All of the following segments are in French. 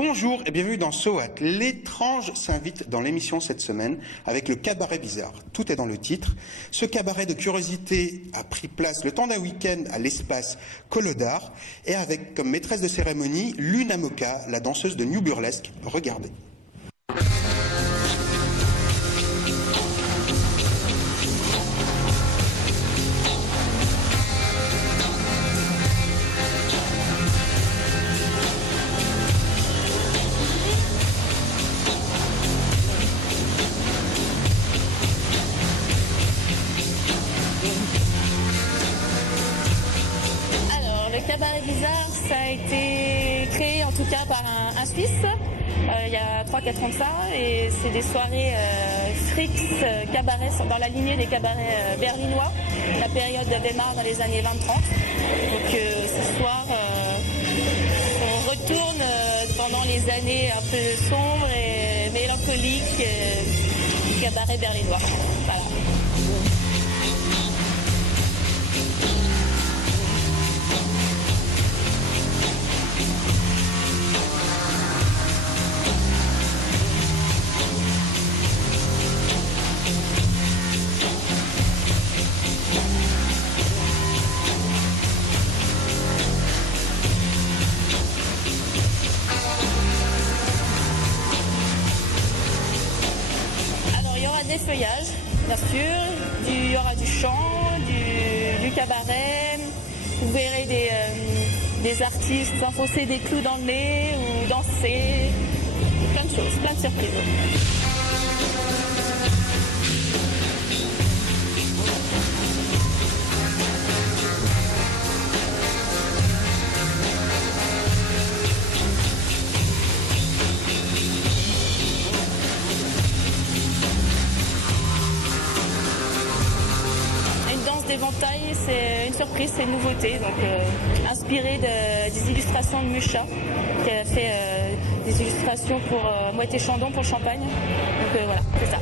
Bonjour et bienvenue dans So What. L'étrange s'invite dans l'émission cette semaine avec le cabaret bizarre. Tout est dans le titre. Ce cabaret de curiosité a pris place le temps d'un week-end à l'espace Colodar et avec comme maîtresse de cérémonie Luna Moka, la danseuse de New Burlesque. Regardez. Le cabaret bizarre, ça a été créé en tout cas par un Suisse il y a 3-4 ans de ça, et c'est des soirées Frix cabaret dans la lignée des cabarets berlinois. La période démarre dans les années 20-30. Donc ce soir, on retourne pendant les années un peu sombres et mélancoliques du cabaret berlinois. Voilà. Des feuillages, bien sûr, il y aura du chant, du cabaret, vous verrez des artistes s'enfoncer des clous dans le nez ou danser, plein de choses, plein de surprises. D'éventail, c'est une surprise, c'est une nouveauté, donc inspiré des illustrations de Mucha, qui a fait des illustrations pour Moët & Chandon pour Champagne. Donc voilà, c'est ça.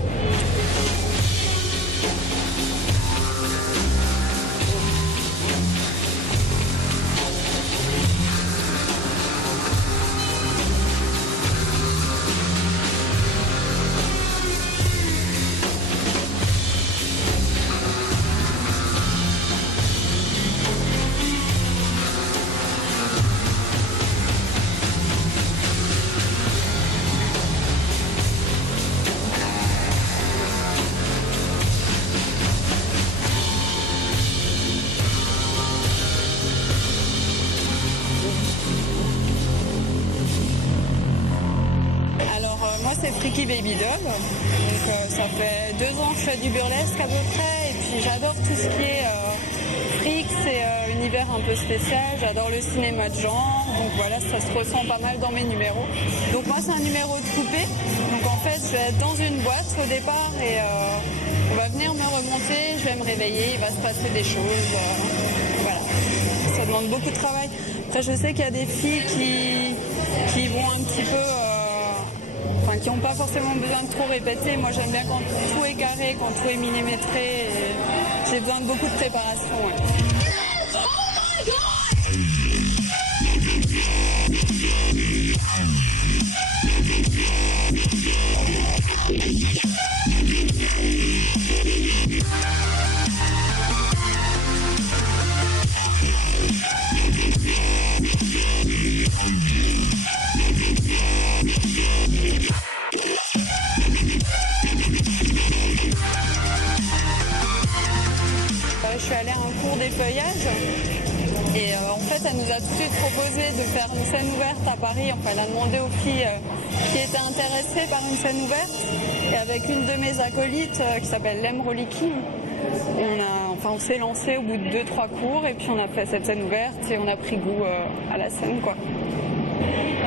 C'est Freaky Baby Doll, donc ça fait 2 ans que je fais du burlesque à peu près, et puis j'adore tout ce qui est freak, c'est univers un peu spécial, j'adore le cinéma de genre, donc voilà, ça se ressent pas mal dans mes numéros. Donc moi c'est un numéro de poupée, donc en fait je vais être dans une boîte au départ et on va venir me remonter, je vais me réveiller, il va se passer des choses, voilà, ça demande beaucoup de travail. Après je sais qu'il y a des filles qui vont un petit peu... qui n'ont pas forcément besoin de trop répéter. Moi j'aime bien quand tout est carré, quand tout est millimétré. J'ai besoin de beaucoup de préparation. Ouais. Je suis allée à un cours d'effeuillage et en fait elle nous a tout de suite proposé de faire une scène ouverte à Paris. Enfin, elle a demandé aux filles qui étaient intéressées par une scène ouverte, et avec une de mes acolytes qui s'appelle Lem Roliki, on s'est lancé au bout de 2-3 cours et puis on a fait cette scène ouverte et on a pris goût à la scène, quoi.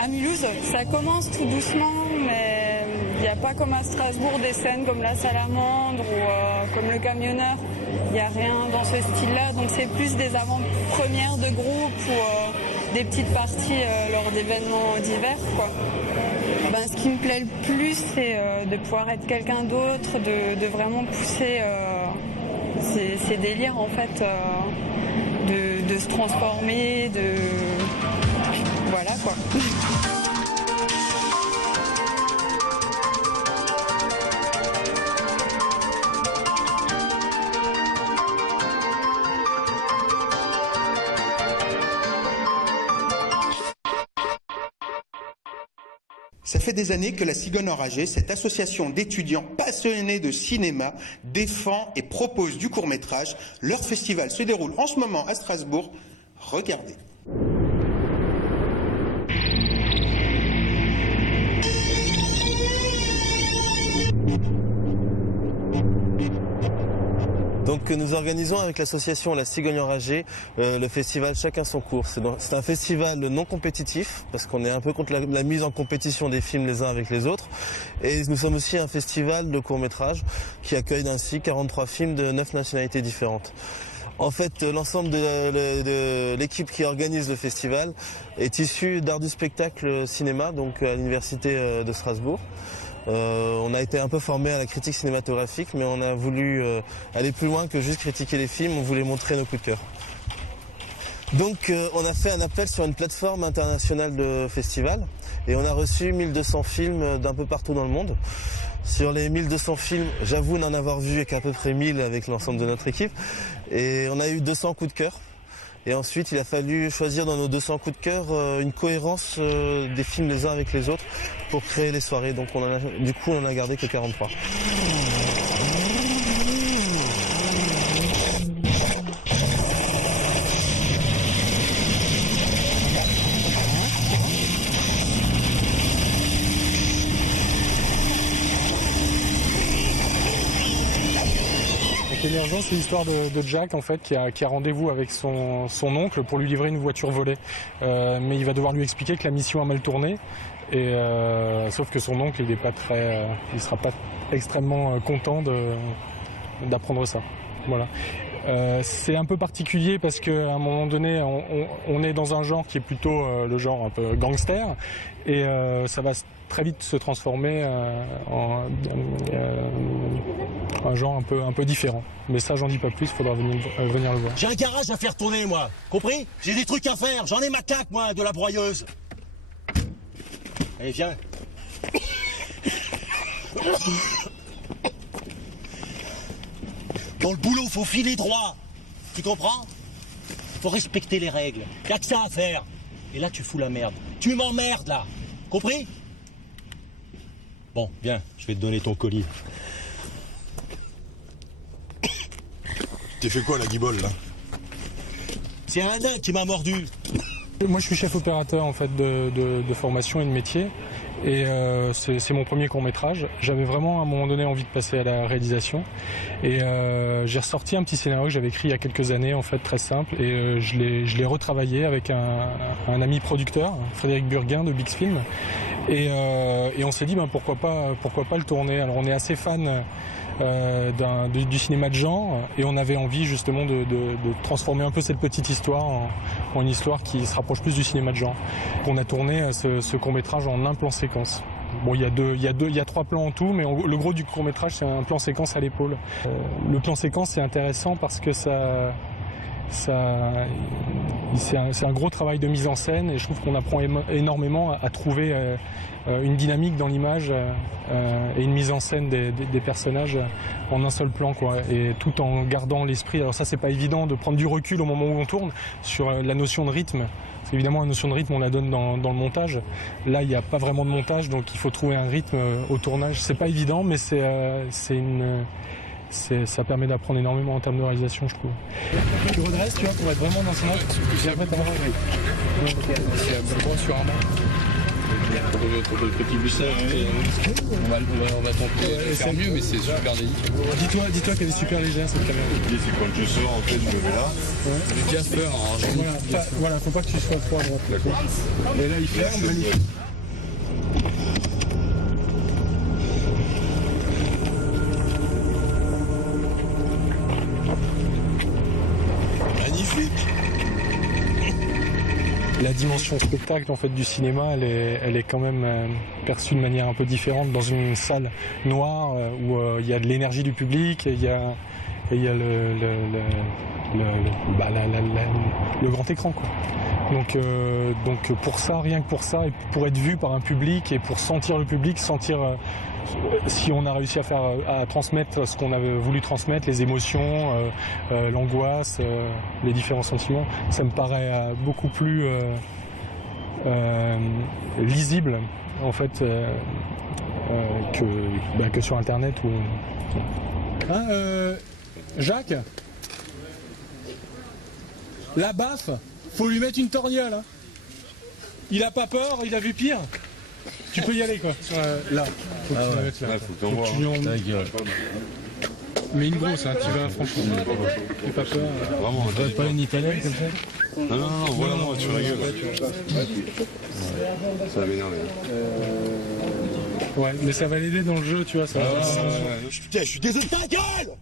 À Mulhouse, ça commence tout doucement, mais il n'y a pas comme à Strasbourg des scènes comme la Salamandre ou comme le Camionneur. Il n'y a rien dans ce style-là, donc c'est plus des avant-premières de groupe ou des petites parties lors d'événements divers, quoi. Ce qui me plaît le plus, c'est de pouvoir être quelqu'un d'autre, de vraiment pousser ces délires, en fait, de se transformer, voilà, quoi. Ça fait des années que la Cigogne Enragée, cette association d'étudiants passionnés de cinéma, défend et propose du court-métrage. Leur festival se déroule en ce moment à Strasbourg. Regardez. Donc nous organisons avec l'association La Cigogne Enragée le festival Chacun son cours. C'est un festival non compétitif parce qu'on est un peu contre la mise en compétition des films les uns avec les autres. Et nous sommes aussi un festival de courts-métrages qui accueille ainsi 43 films de 9 nationalités différentes. En fait, l'ensemble de l'équipe qui organise le festival est issue d'art du spectacle cinéma, donc à l'université de Strasbourg. On a été un peu formé à la critique cinématographique, mais on a voulu aller plus loin que juste critiquer les films, on voulait montrer nos coups de cœur. Donc on a fait un appel sur une plateforme internationale de festival et on a reçu 1200 films d'un peu partout dans le monde. Sur les 1200 films, j'avoue n'en avoir vu qu'à peu près 1000 avec l'ensemble de notre équipe. Et on a eu 200 coups de cœur. Et ensuite, il a fallu choisir dans nos 200 coups de cœur une cohérence des films les uns avec les autres pour créer les soirées. Donc du coup, on en a gardé que 43. L'émergence, c'est l'histoire de Jack en fait qui a rendez-vous avec son oncle pour lui livrer une voiture volée. Mais il va devoir lui expliquer que la mission a mal tourné. Et sauf que son oncle, il sera pas extrêmement content d'apprendre ça. Voilà. C'est un peu particulier parce qu'à un moment donné, on est dans un genre qui est plutôt le genre un peu gangster et ça va très vite se transformer en un genre un peu différent. Mais ça, j'en dis pas plus, il faudra venir le voir. J'ai un garage à faire tourner, moi. Compris? J'ai des trucs à faire. J'en ai ma claque, moi, de la broyeuse. Allez, viens. Dans le boulot, faut filer droit. Tu comprends? Faut respecter les règles. Y'a que ça à faire. Et là, tu fous la merde. Tu m'emmerdes, là. Compris? Bon, viens, je vais te donner ton colis. T'es fait quoi, la guibole, là? C'est un nain qui m'a mordu. Moi, je suis chef opérateur, en fait, de formation et de métier. Et c'est mon premier court-métrage. J'avais vraiment à un moment donné envie de passer à la réalisation. Et j'ai ressorti un petit scénario que j'avais écrit il y a quelques années, en fait, très simple. Et je l'ai retravaillé avec un ami producteur, Frédéric Burguin de Bix Film. Et on s'est dit pourquoi pas le tourner. Alors on est assez fan du cinéma de genre et on avait envie justement de transformer un peu cette petite histoire en une histoire qui se rapproche plus du cinéma de genre. On a tourné ce court-métrage en un plan séquence. Bon, il y a 3 plans en tout, mais le gros du court-métrage c'est un plan séquence à l'épaule. Le plan séquence c'est intéressant parce que c'est un gros travail de mise en scène et je trouve qu'on apprend énormément à trouver une dynamique dans l'image et une mise en scène des personnages en un seul plan, quoi, et tout en gardant l'esprit. Alors ça, c'est pas évident de prendre du recul au moment où on tourne sur la notion de rythme. Parce qu'évidemment, la notion de rythme, on la donne dans le montage. Là, il n'y a pas vraiment de montage, donc il faut trouver un rythme au tournage. C'est pas évident, mais ça permet d'apprendre énormément en termes de réalisation, je trouve. Tu redresses, tu vois, pour être vraiment dans son axe. Et après, t'as le droit sur un banc. Pour le petit bussard, on va tenter de faire mieux, mais c'est super délicat. Dis-toi qu'elle est super légère cette caméra. C'est quand je sors, en fait, je me mets là. Le Jasper, Voilà, faut pas que tu sois trop à droite. D'accord. Et là, il ferme, magnifique. Magnifique. La dimension spectacle en fait du cinéma, elle est quand même perçue de manière un peu différente dans une salle noire où il y a de l'énergie du public et il y a le grand écran, quoi. Donc pour ça, rien que pour ça, et pour être vu par un public et pour sentir le public, si on a réussi à transmettre ce qu'on avait voulu transmettre, les émotions, l'angoisse, les différents sentiments, ça me paraît beaucoup plus lisible en fait que sur internet ou Jacques, la baffe, faut lui mettre une torgnole hein. Il a pas peur, il a vu pire. Tu peux y aller quoi. Là, faut que tu la mettes là. Ouais, faut que t'envoies. Mais une grosse, hein, tu vas franchement. Fais pas peur. Vraiment, Pas une italienne comme ça. non, voilà, moi, tu rigoles. Ça va m'énerver. Ouais, mais ça va l'aider dans le jeu, tu vois. Ça va. Putain, je suis désolé, ta gueule!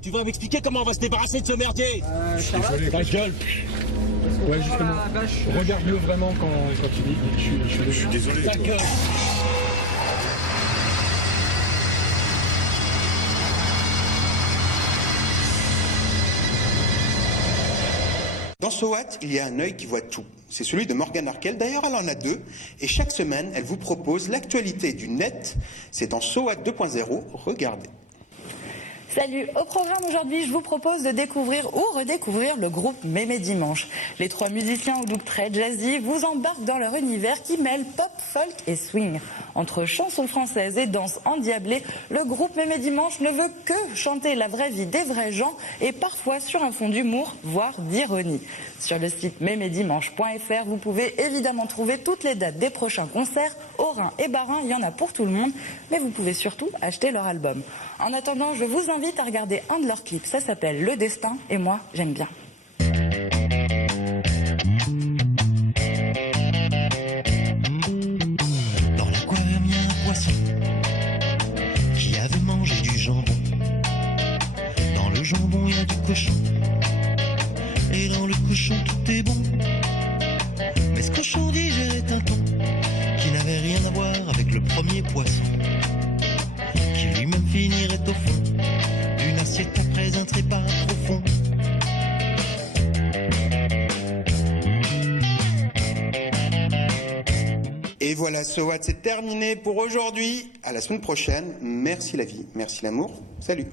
Tu vas m'expliquer comment on va se débarrasser de ce merdier? Ta gueule! Ouais, justement. Regarde-le vraiment quand tu dis. Je suis désolé. Ta gueule! Dans SOAT, il y a un œil qui voit tout. C'est celui de Morgane Arkel. D'ailleurs, elle en a deux. Et chaque semaine, elle vous propose l'actualité du net. C'est dans SOAT 2.0. Regardez. Salut, au programme aujourd'hui, je vous propose de découvrir ou redécouvrir le groupe Mémé Dimanche. Les trois musiciens au look très jazzy vous embarquent dans leur univers qui mêle pop, folk et swing. Entre chansons françaises et danse endiablée, le groupe Mémé Dimanche ne veut que chanter la vraie vie des vrais gens et parfois sur un fond d'humour, voire d'ironie. Sur le site mémédimanche.fr, vous pouvez évidemment trouver toutes les dates des prochains concerts. Au Rhin et Bas-Rhin, il y en a pour tout le monde, mais vous pouvez surtout acheter leur album. En attendant, je vous invite à regarder un de leurs clips, ça s'appelle Le Destin, et moi, j'aime bien. Dans l'aquarium, il y a un poisson qui avait mangé du jambon. Dans le jambon, il y a du cochon. Et dans le cochon, tout est bon. Mais ce cochon digérait un thon qui n'avait rien à voir avec le premier poisson, qui lui-même finirait au fond d'une assiette après un trépas profond. Et voilà, SOAT, c'est terminé pour aujourd'hui. À la semaine prochaine. Merci la vie, merci l'amour. Salut.